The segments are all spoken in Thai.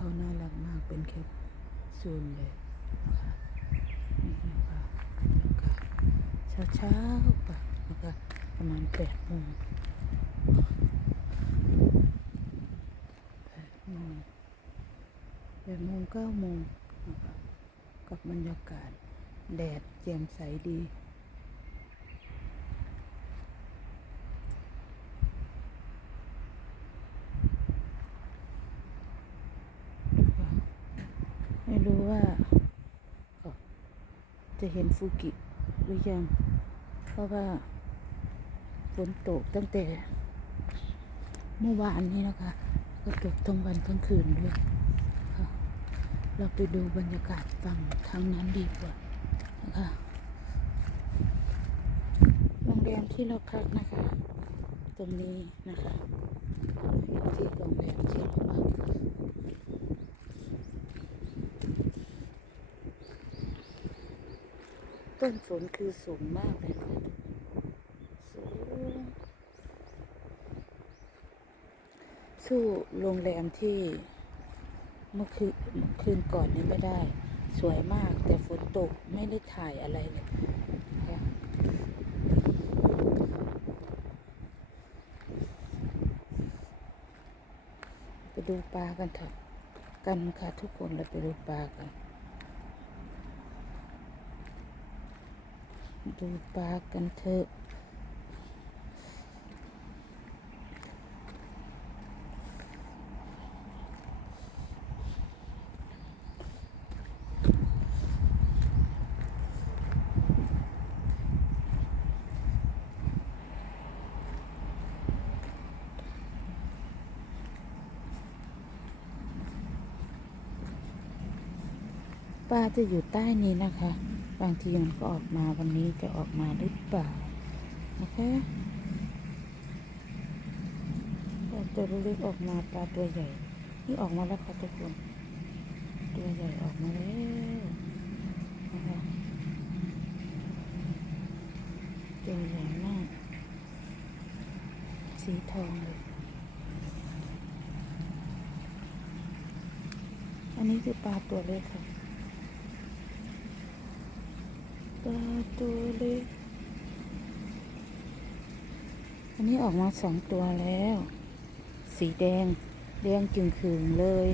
เขาน่ารักมากเป็นแคปซูลเลยนะคะนี่นะคะบรรยากาเช้าไปนะคะประมาณแปดโมงแปดโมงแปดโมงเก้าโมงนะคะกับบรรยากาศ แดดแจ่มใสดี ไม่รู้ ว่าจะเห็นฟูกิหรือยัง เพราะว่าฝนตกตั้งแต่เมื่อวานนี้นะคะ ก็ตกทั้งวันทั้งคืนด้วยเราไปดูบรรยากาศฝั่งทางนั้นดีกว่านะคะโรงแรมที่เราพักนะคะ ตรงนี้นะคะที่โรงแรมที่เราพัก ต้นฝนคือสูงมากเลยค่ะสูงสู้โรงแรมที่เมื่อคืนคืนก่อนนี้ไม่ได้ สวยมากแต่ฝนตกไม่ได้ถ่ายอะไรเลยไปดูปลากันเถอะกันค่ะทุกคนเราไปดูปลากัน ดูปลากันเถอะปลาจะอยู่ใต้นี้นะคะ บางทีมันก็ออกมาวันนี้จะออกมาหรือเปล่านะคะตัวเล็กออกมาปลาตัวใหญ่ นี่ออกมาแล้วค่ะทุกคน ตัวใหญ่ออกมาแล้วนะคะตัวใหญ่มาก สีทองเลยอันนี้คือปลาตัวเล็กค่ะ ปลา ตัวเล็กอันนี้ออกมาสองตัวแล้ว สีแดง แดงจึงคืงเลย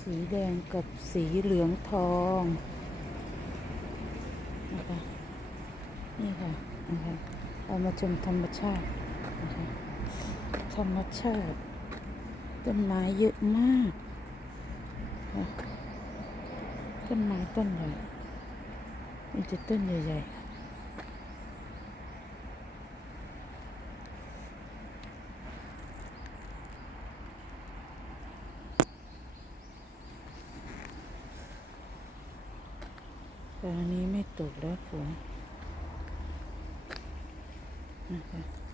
สีแดงกับสีเหลืองทองนะคะนี่ค่ะนะคะเอามาชมธรรมชาตินะคะธรรมชาติต้นไม้เยอะมาก ต้นไม้ต้นใหญ่ มันจะต้นใหญ่ๆแต่อันนี้ไม่ตกแล้วฝนนะคะ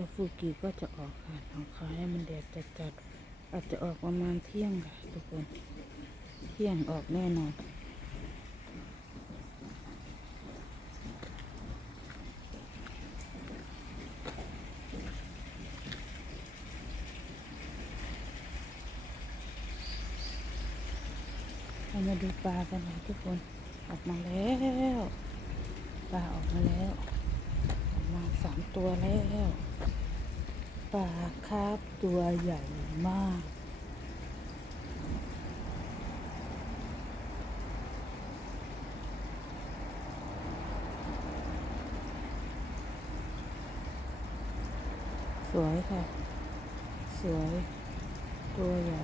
ยวฟูกิก็จะออกค่ะของเขาให้มันแดดจัดจัดๆอาจจะออกประมาณเที่ยงค่ะทุกคน เที่ยงออกแน่นอนเรามาดูปลากันน่อยทุกคน ออกมาแล้ว ปลาออกมาแล้ว ออกมาสามตัวแล้ว ปลาคาบตัวใหญ่มาก สวยค่ะ สวย ตัวใหญ่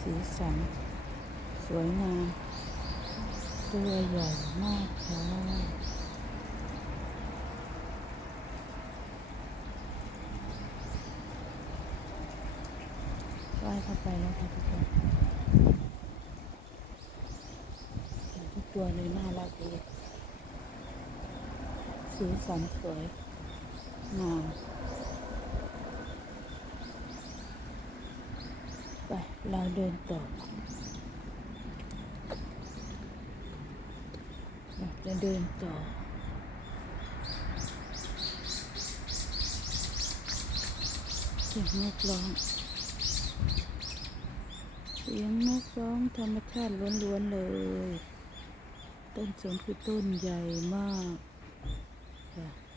สีสัน สวยงาม ตัวใหญ่มากค่ะ ว่ายเข้าไปแล้วค่ะทุกคนเห็นทุกตัวเลยน่ารักดีสีสันสวยงามไปเราเดินต่อเราจะเดินต่อเสียงนกร้อง เสียงนกร้องธรรมชาติล้วนๆเลย ต้นสนคือต้นใหญ่มากค่ะ